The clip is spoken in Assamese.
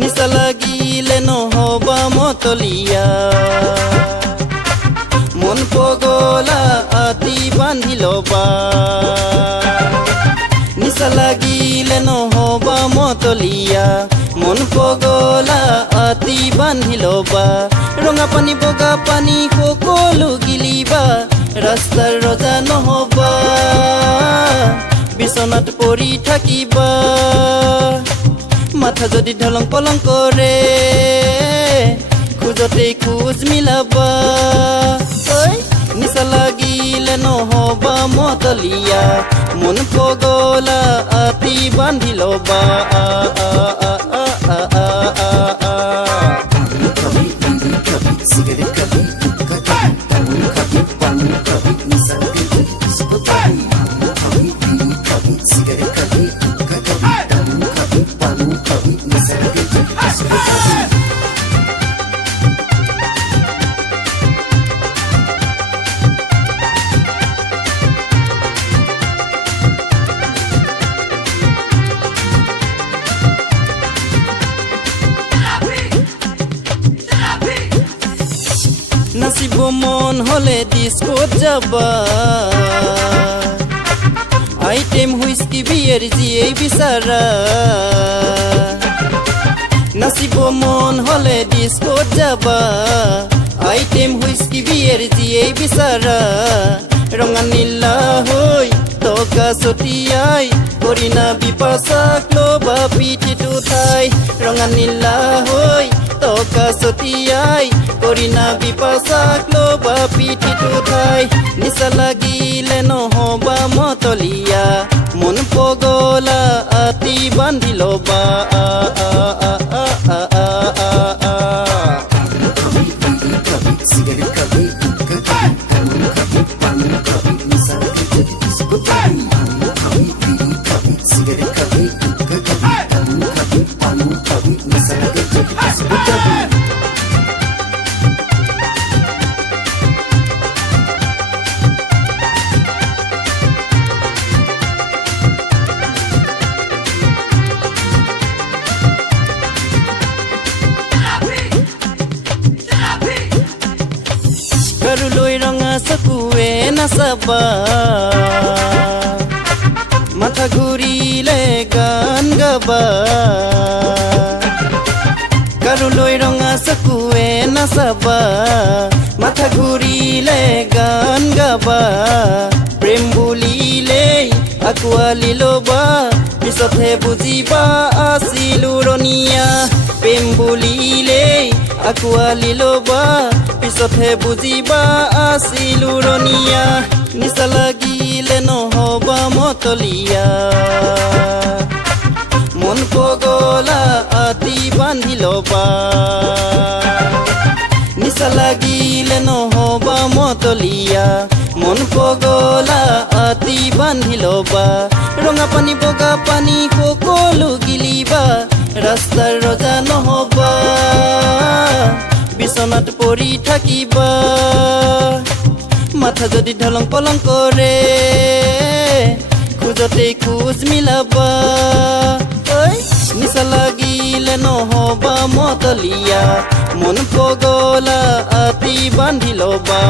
নিচা লাগিলে নহবা মতলীয়া মন পগলা আতি বান্ধি লবা নিচা লাগিলে নহবা মতলীয়া মন পগলা আতি বান্ধি লবা ৰঙা পানী বগা পানী সকলো গিলিবা ৰাস্তাৰ ৰজা নহবা বিছনাত পৰি থাকিবা মাথা যদি ঢলং পলং কৰে খোজতেই খোজ মিলাবা নিচা লাগিলে নহবা মতলীয়া মন পগলা আতি বান্ধি লবা নাচিব মন হলে ডিস্কোত যাবা আইটেম হুইস্কি বিয়ের জিয়েই বিচাৰা নাচিব মন হলে ডিস্কোত যাবা আইটেম হুইস্কি বিয়েৰ জিয়েই বিচাৰা ৰঙা নীলা হৈ টকা ছটিয়াই কৰিনা বিপাশাক লবা পিঠিত উঠাই ৰঙা নীলা হৈ টকা ছটিয়াই কৰিনা বিপাশাক লবা পিঠিত উঠাই নিচা লাগিলে নহবা মতলীয়া মন পগলা আতি বান্ধি লবা কাৰুলৈ ৰঙা চকুৱে নাচাবা মাথা ঘূৰিলে গান গাবা কাৰুলৈ ৰঙা চকুৱে নাচাবা মাথা ঘূৰিলে গান গাবা প্ৰেম বুলিলেই আঁকোৱালি লবা পিছতহে বুজিবা আছিলো ৰনিয়া প্ৰেম বুলিলেই আঁকোৱালি লবা পিছতহে বুজিবা আছিলো ৰনিয়া নিচা লাগিলে নহবা মতলীয়া মন পগলা আতি বান্ধি লবা নিচা লাগিলে নহবা মতলীয়া মন পগলা আতি বান্ধি লবা ৰঙা পানী বগা পানী সকলো গিলিবা ৰাস্তাৰ ৰজা নহবা বিছনাত পৰি থাকিবা মাথা যদি ঢলং পলং কৰে খোজতেই খোজ মিলাবা নিচা লাগিলে নহবা মতলীয়া মন পগলা আতি বান্ধি লবা